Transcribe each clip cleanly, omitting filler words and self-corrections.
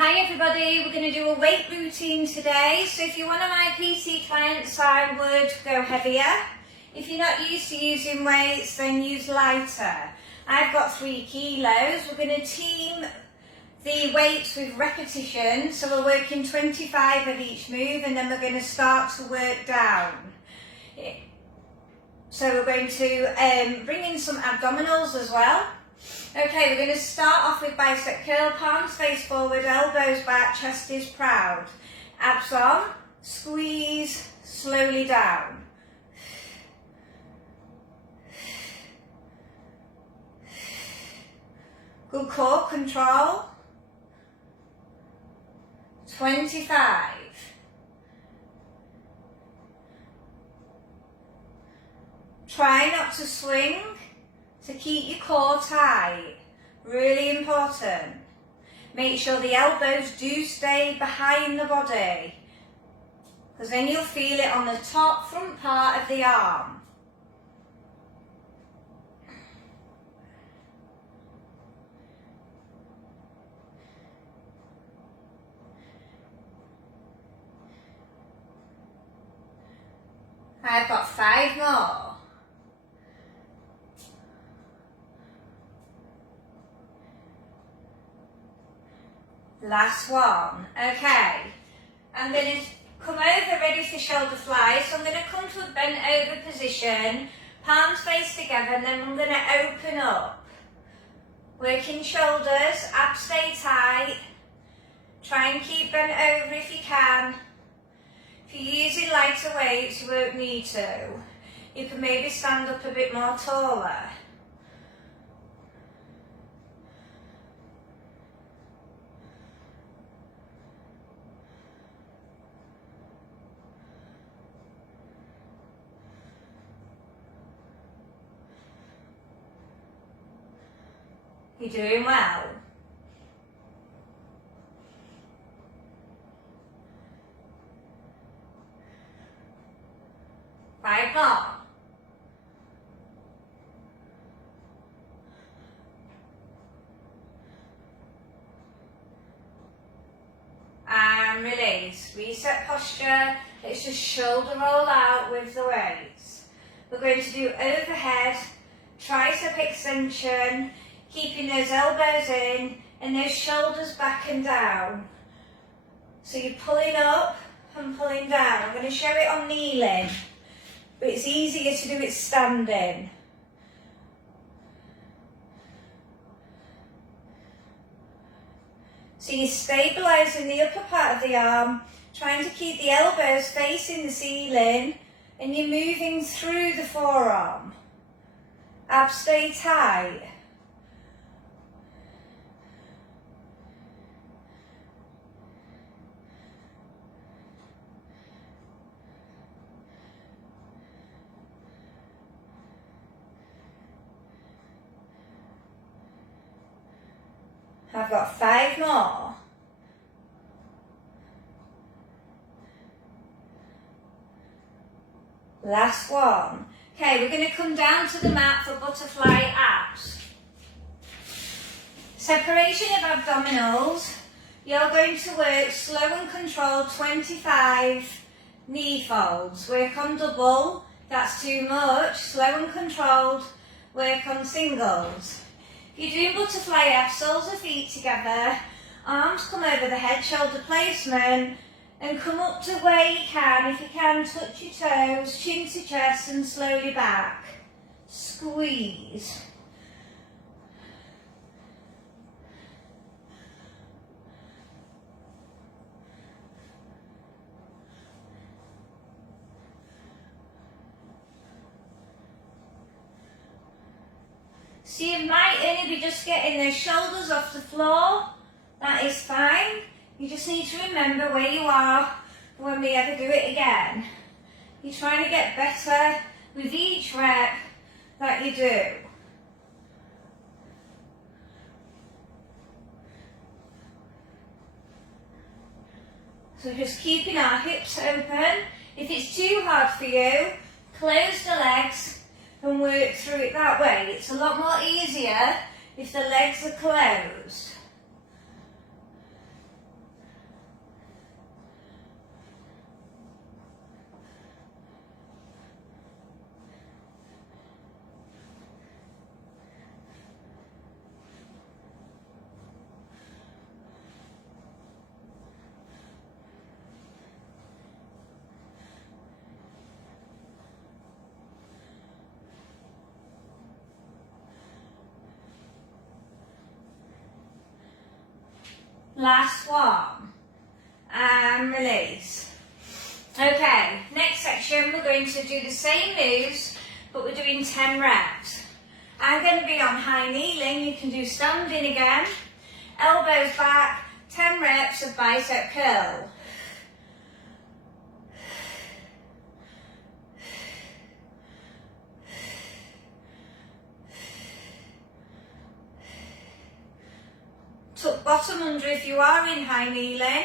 Hi everybody, we're going to do a weight routine today. So if you're one of my PT clients, I would go heavier. If you're not used to using weights, then use lighter. I've got 3 kilos. We're going to team the weights with repetition. So we're working 25 of each move and then we're going to start to work down. So we're going to bring in some abdominals as well. Okay, we're going to start off with bicep curl, palms face forward, elbows back, chest is proud. Abs on, squeeze slowly down. Good core control. 25. Try not to swing. So keep your core tight, really important. Make sure the elbows do stay behind the body, because then you'll feel it on the top front part of the arm. I've got 5 more. Last one. Okay, I'm going to come over ready for shoulder fly. So I'm going to come to a bent over position, palms face together, and then I'm going to open up. Working shoulders, abs stay tight. Try and keep bent over if you can. If you're using lighter weights, you won't need to. You can maybe stand up a bit more taller. You're doing well. Five more. And release. Reset posture. Let's just shoulder roll out with the weights. We're going to do overhead, tricep extension, keeping those elbows in and those shoulders back and down. So you're pulling up and pulling down. I'm going to show it on kneeling, but it's easier to do it standing. So you're stabilising the upper part of the arm, trying to keep the elbows facing the ceiling, and you're moving through the forearm. Abs stay tight. I've got 5 more. Last one. Okay, we're going to come down to the mat for butterfly abs. Separation of abdominals. You're going to work slow and controlled 25 knee folds. Work on double. That's too much. Slow and controlled. Work on singles. If you're doing butterfly abs, soles of feet together, arms come over the head, shoulder placement, and come up to where you can. If you can, touch your toes, chin to chest and slowly back. Squeeze. So you might only be just getting those shoulders off the floor. That is fine. You just need to remember where you are when we ever do it again. You're trying to get better with each rep that you do. So just keeping our hips open. If it's too hard for you, close the legs and work through it that way. It's a lot more easier if the legs are closed. Last one. And release. Okay, next section we're going to do the same moves, but we're doing 10 reps. I'm going to be on high kneeling. You can do standing again. Elbows back, 10 reps of bicep curl. Tuck bottom under if you are in high kneeling.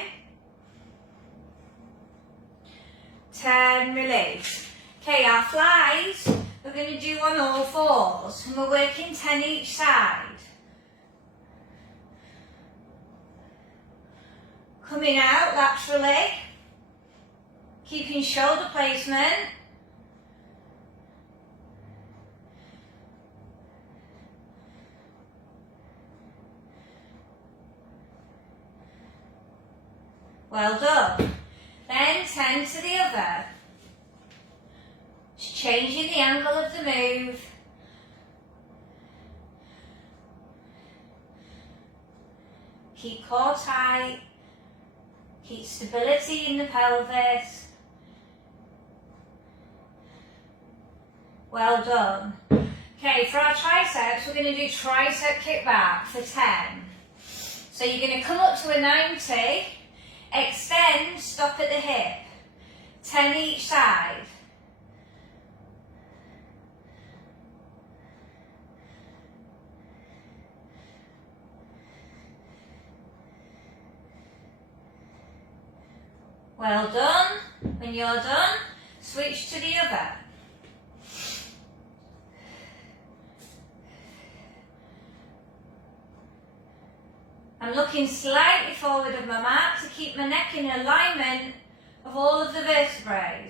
10, release. Okay, our flies, we're going to do on all fours, and we're working 10 each side. Coming out laterally, keeping shoulder placement. Well done. Then 10 to the other. Just changing the angle of the move. Keep core tight. Keep stability in the pelvis. Well done. Okay, for our triceps, we're going to do tricep kick back for 10. So you're going to come up to a 90. Extend, stop at the hip. 10 each side. Well done. When you're done, switch to the other. I'm looking slightly forward of my mat to keep my neck in alignment of all of the vertebrae.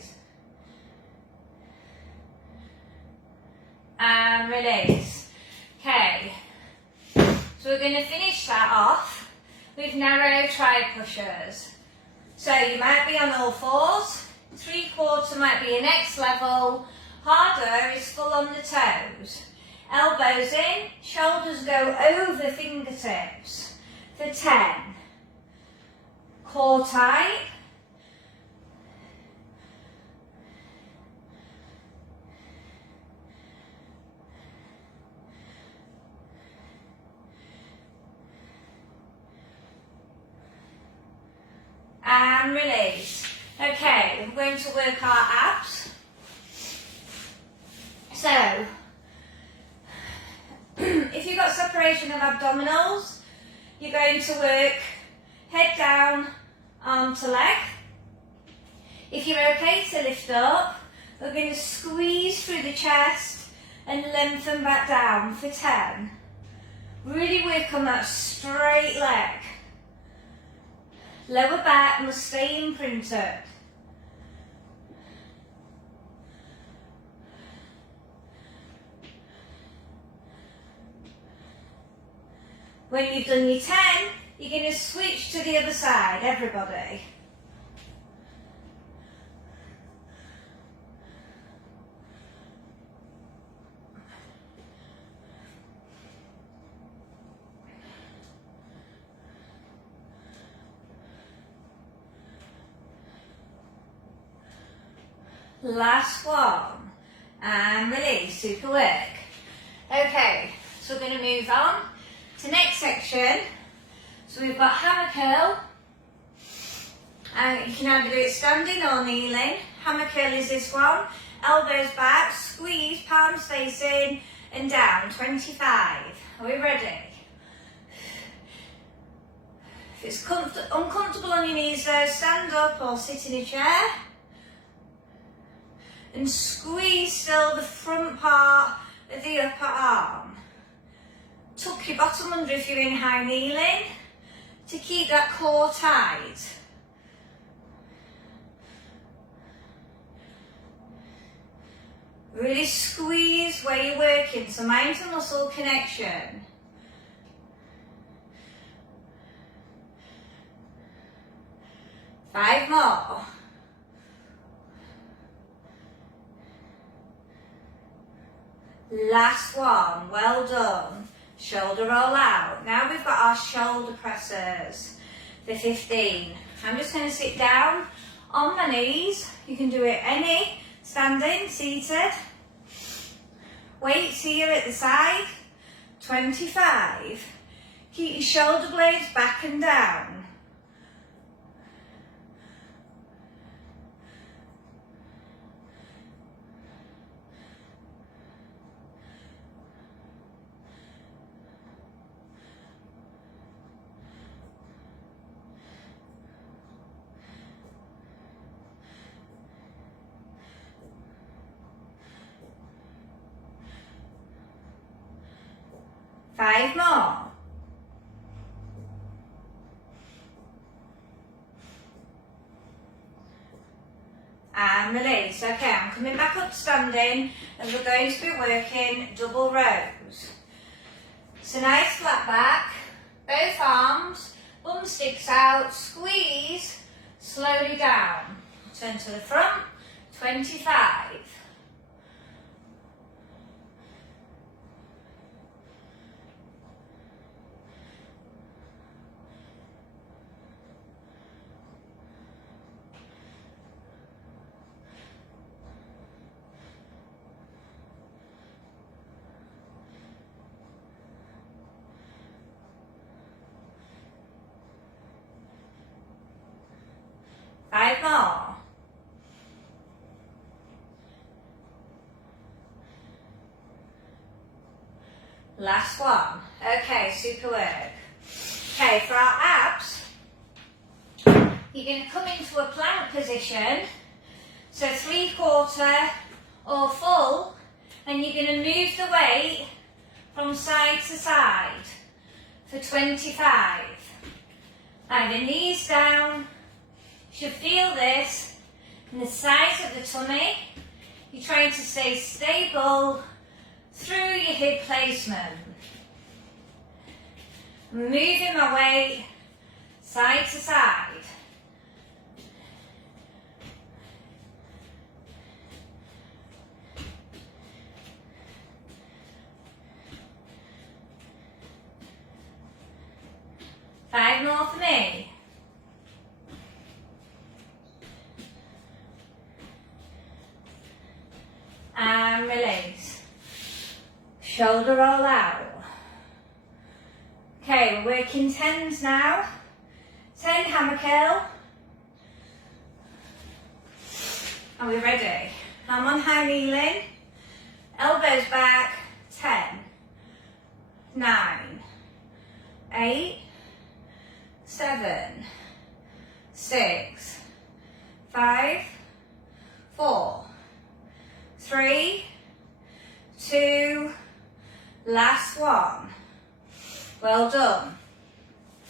And release. Okay, so we're going to finish that off with narrow tri pushers. So you might be on all fours, 3/4 might be your next level, harder is full on the toes. Elbows in, shoulders go over fingertips. For 10. Core tight. And release. Okay, we're going to work our abs. So, if you've got separation of abdominals, you're going to work head down, arm to leg. If you're okay to lift up, we're going to squeeze through the chest and lengthen back down for 10. Really work on that straight leg. Lower back must stay imprinted. When you've done your 10, you're going to switch to the other side, everybody. Last one. And release, super work. Okay, so we're going to move on to next section. So we've got hammer curl. You can either do it standing or kneeling. Hammer curl is this one. Elbows back, squeeze, palms facing and down, 25. Are we ready? If it's uncomfortable on your knees though, stand up or sit in a chair. And squeeze still the front part of the upper arm. Tuck your bottom under if you're in high kneeling to keep that core tight. Really squeeze where you're working, so mind to muscle connection. Five more. Last one, well done. Shoulder roll out. Now we've got our shoulder pressers. for 15. I'm just going to sit down on my knees. You can do it any, standing, seated. Weights here at the side, 25. Keep your shoulder blades back and down. Five more. And release. Okay, I'm coming back up standing and we're going to be working double rows. So nice flat back, both arms, bum sticks out, squeeze, slowly down. Turn to the front, 25. 5 more. Last one. Okay, super work. Okay, for our abs, you're going to come into a plank position, so 3/4 or full, and you're going to move the weight from side to side for 25. Either knees down, you should feel this in the sides of the tummy. You're trying to stay stable through your hip placement. Moving my weight side to side. Five more for me. And release. Shoulder roll out. Okay, we're working 10s now. 10 hammer curl. Are we ready? I'm on high kneeling. Elbows back. 10, 9, 8, 7, 6, 5, 4, 3, 2, last one. Well done.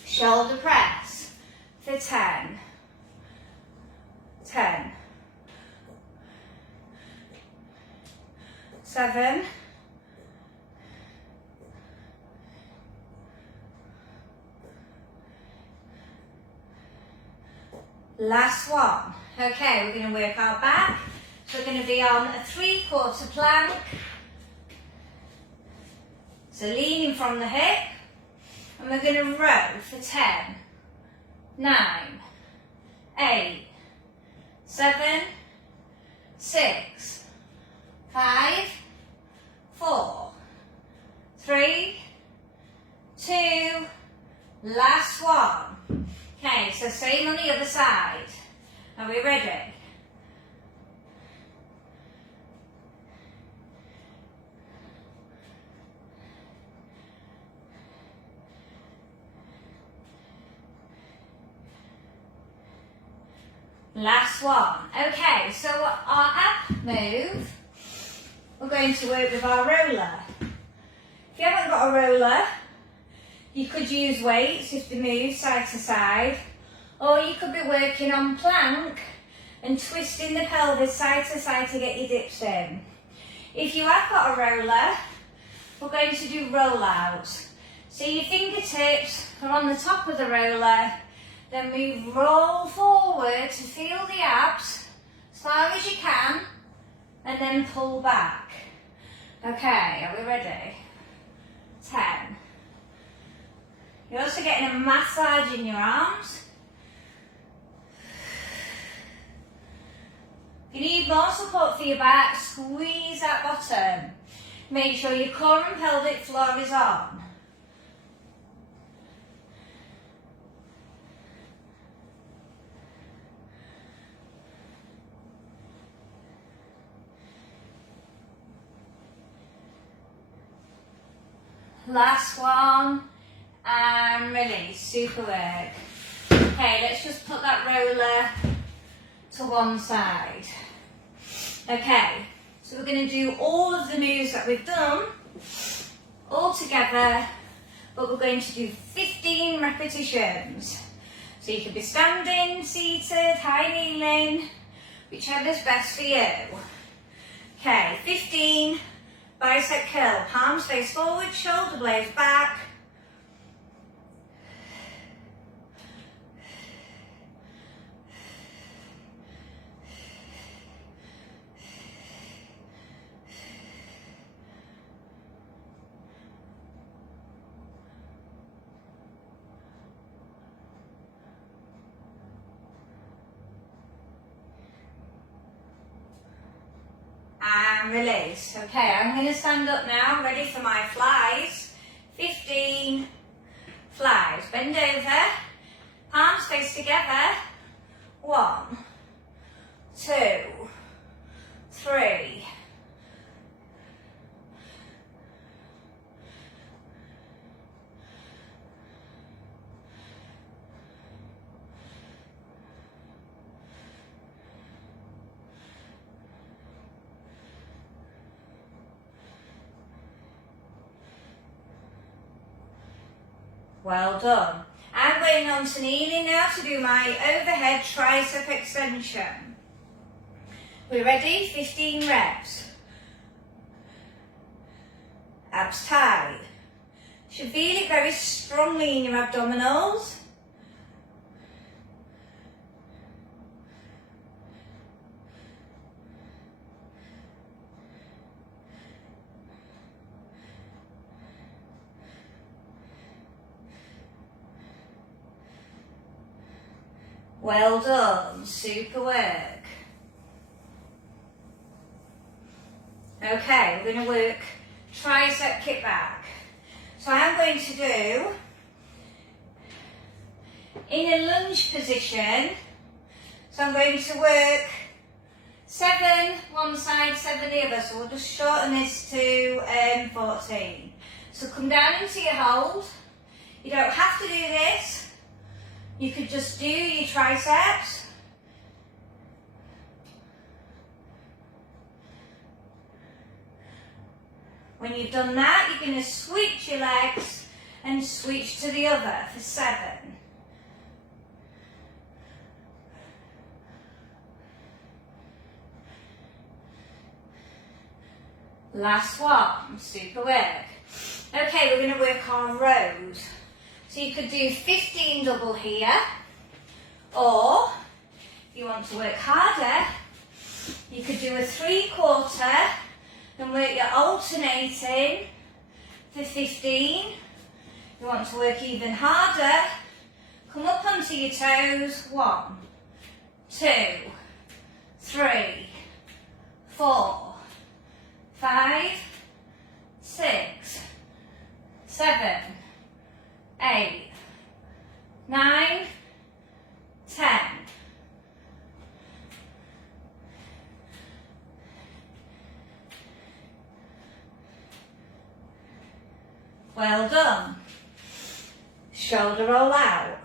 Shoulder press for 10, 10, 7, 'Last one. Okay, we're going to work our back. So we're going to be on a 3/4 plank. So leaning from the hip. And we're going to row for 10, 9, 8, 7, 6, 5, 4, 3, 2, last one. Okay, so same on the other side. Are we ready? Last one. Okay, so our ab move, we're going to work with our roller. If you haven't got a roller, you could use weights just to move side to side, or you could be working on plank and twisting the pelvis side to side to get your dips in. If you have got a roller, we're going to do rollouts. So your fingertips are on the top of the roller, then we roll forward to feel the abs as far as you can, and then pull back. Okay, are we ready? 10. You're also getting a massage in your arms. If you need more support for your back, squeeze that bottom. Make sure your core and pelvic floor is on. Last one, and release, super work. Okay, let's just put that roller to one side. Okay, so we're going to do all of the moves that we've done all together, but we're going to do 15 repetitions. So you can be standing, seated, high kneeling, whichever's best for you. Okay, 15. Bicep curl, palms face forward, shoulder blades back. And release. Okay, I'm going to stand up now, ready for my flies. 15 flies. Bend over, palms face together. 1, 2, 3. Well done. I'm going on to kneeling now to do my overhead tricep extension. We're ready? 15 reps. Abs tight. You should feel it very strongly in your abdominals. Well done, super work. Okay, we're going to work tricep kickback. So I'm going to do, in a lunge position, so I'm going to work 7 one side, 7 the other, so we'll just shorten this to 14. So come down into your hold. You don't have to do this. You could just do your triceps. When you've done that, you're going to switch your legs and switch to the other for 7. Last one, super work. Okay, we're going to work on rows. So you could do 15 double here, or if you want to work harder, you could do a 3/4 and work your alternating for 15. If you want to work even harder, come up onto your toes. 1, 2, 3, 4, 5, 6, 7, 8, 9, 10. Well done. Shoulder roll out.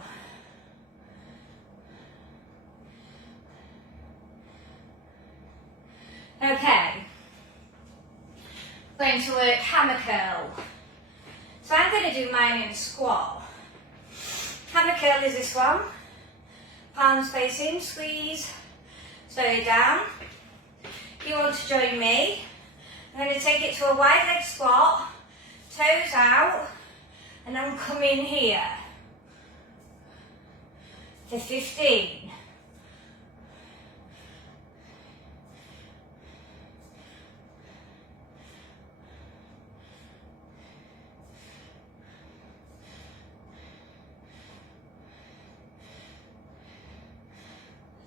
Okay. Going to work hammer curl. So I'm going to do mine in squat. Hammer curl is this one. Palms facing, squeeze, slow it down. If you want to join me, I'm going to take it to a wide leg squat, toes out, and I'm coming here for 15.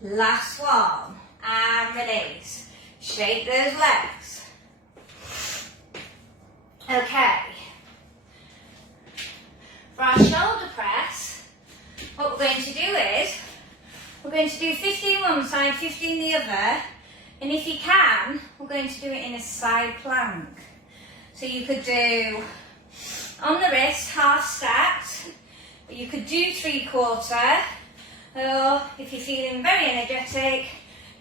Last one. And release. Shake those legs. Okay. For our shoulder press, what we're going to do is, we're going to do 15 one side, 15 the other, and if you can, we're going to do it in a side plank. So you could do on the wrist, half stacked, but you could do 3/4, or if you're feeling very energetic,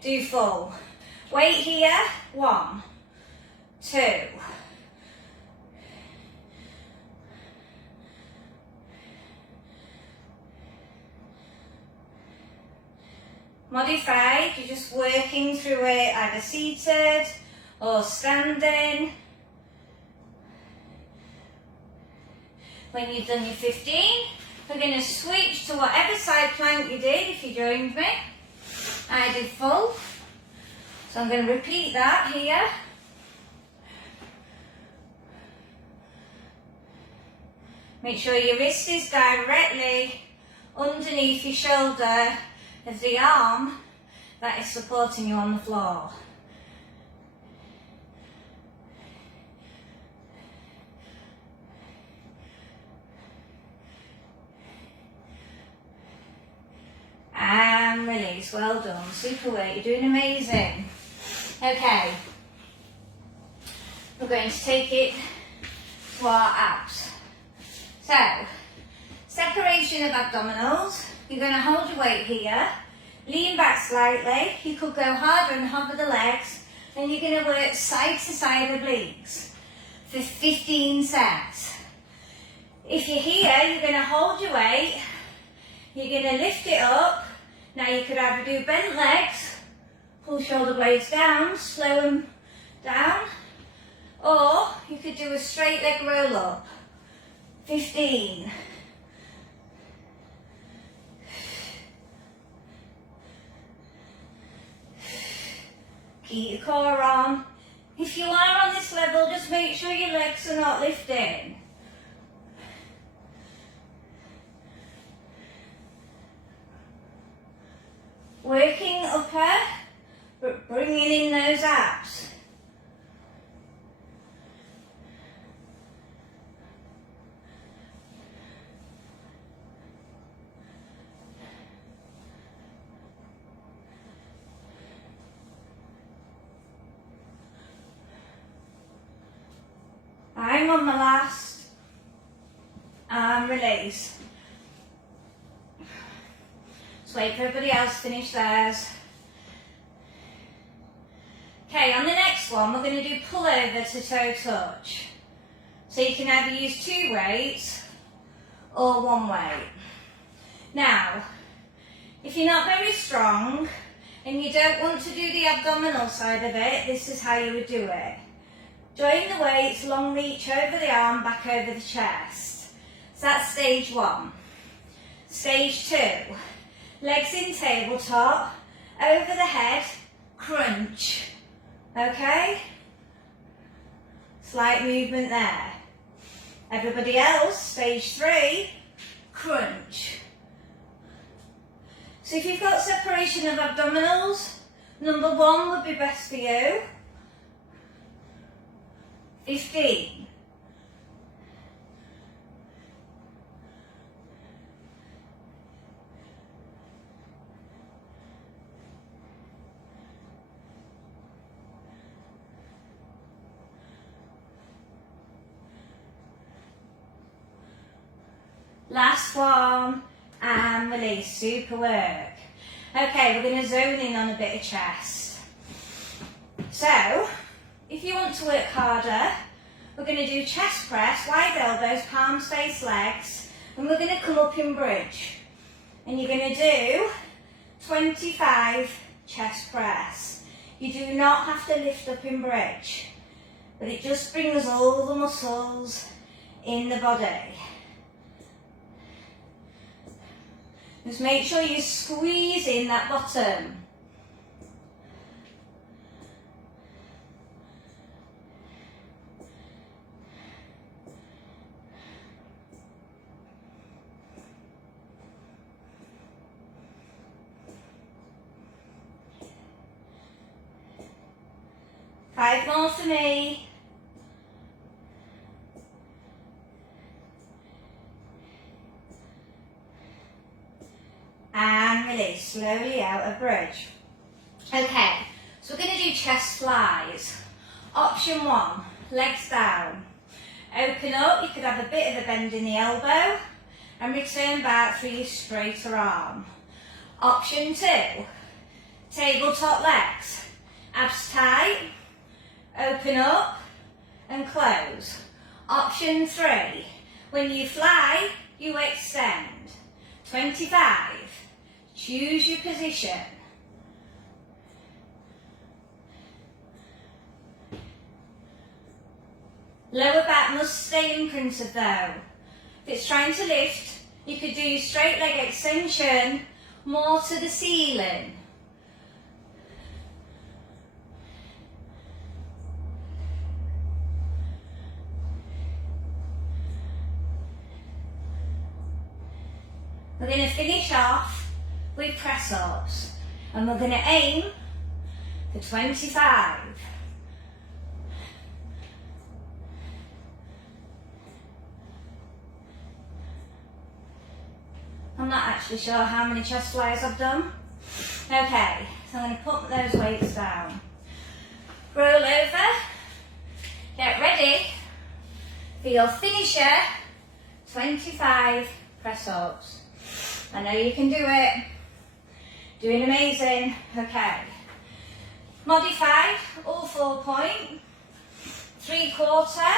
do full. Weight here, 1, 2. Modified, you're just working through it, either seated or standing. When you've done your 15, we're going to switch to whatever side plank you did if you joined me. I did full. So I'm going to repeat that here. Make sure your wrist is directly underneath your shoulder of the arm that is supporting you on the floor. And release. Well done. Super work. You're doing amazing. Okay. We're going to take it to our abs. So, separation of abdominals. You're going to hold your weight here. Lean back slightly. You could go harder and hover the legs. And you're going to work side to side obliques for 15 sets. If you're here, you're going to hold your weight. You're going to lift it up. Now you could either do bent legs, pull shoulder blades down, slow them down, or you could do a straight leg roll up. 15. Keep your core on. If you are on this level, just make sure your legs are not lifting. Working upper, but bringing in those abs. I'm on my last, and release. Just wait for everybody else to finish theirs. Okay, on the next one, we're going to do pull over to toe touch. So you can either use 2 weights or 1 weight. Now, if you're not very strong and you don't want to do the abdominal side of it, this is how you would do it. Join the weights, long reach over the arm, back over the chest. So that's stage 1. Stage 2. Legs in tabletop, over the head, crunch. Okay? Slight movement there. Everybody else, stage 3, crunch. So if you've got separation of abdominals, number 1 would be best for you. 15. Last one, and release. Super work. Okay, we're going to zone in on a bit of chest. So, if you want to work harder, we're going to do chest press, wide elbows, palms face legs, and we're going to come up in bridge. And you're going to do 25 chest press. You do not have to lift up in bridge, but it just brings all the muscles in the body. Just make sure you squeeze in that bottom. 5 more for me. And release slowly out of bridge. Okay, so we're going to do chest flies. Option 1, legs down. Open up, you could have a bit of a bend in the elbow and return back through your straighter arm. Option 2, tabletop legs. Abs tight, open up and close. Option 3, when you fly, you extend. 25, choose your position. Lower back must stay imprinted though. If it's trying to lift, you could do straight leg extension more to the ceiling. We're going to finish off with press ups and we're going to aim for 25. I'm not actually sure how many chest flies I've done. Okay, so I'm going to put those weights down. Roll over. Get ready for your finisher 25 press ups. I know you can do it. Doing amazing. Okay. Modify all 4 point, 3/4,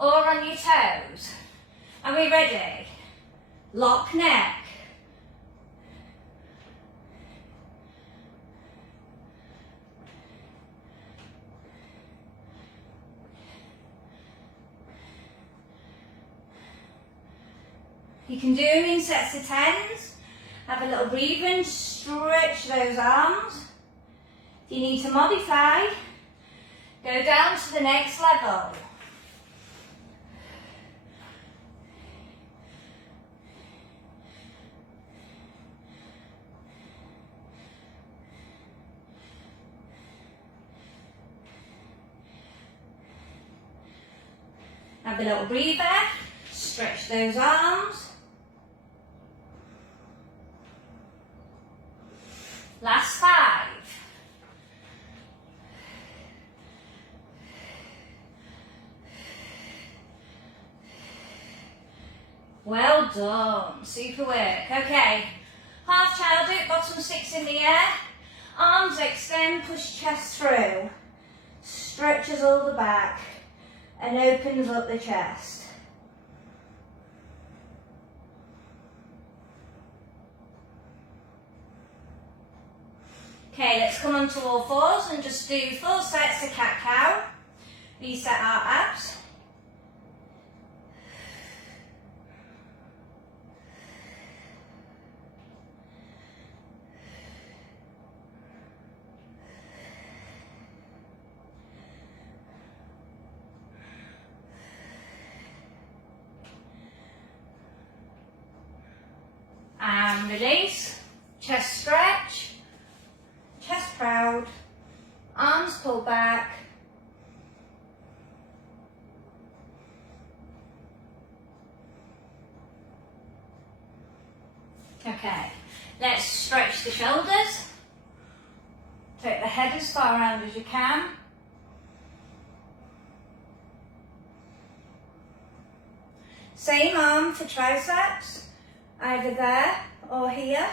or on your toes. Are we ready? Lock neck. You can do them in sets of 10s. Have a little breathing, stretch those arms. If you need to modify, go down to the next level. Have a little breather, stretch those arms. Last 5. Well done, super work. Okay, half child it, bottom 6 in the air, arms extend, push chest through, stretches all the back and opens up the chest. Okay, let's come onto all fours and just do 4 sets of cat-cow. Reset our abs. And release, chest stretch. Chest proud, arms pull back. Okay, let's stretch the shoulders. Take the head as far around as you can. Same arm for triceps, either there or here.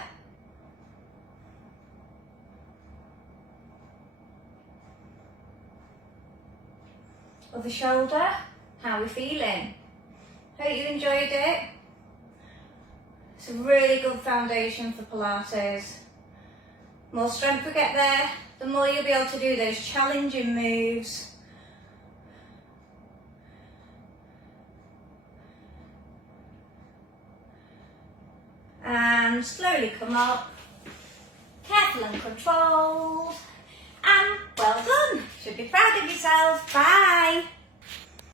Other shoulder, how are we feeling? Hope you enjoyed it. It's a really good foundation for Pilates. More strength we get there, the more you'll be able to do those challenging moves. And slowly come up, careful and controlled. And well done. Should be proud of yourself. Bye.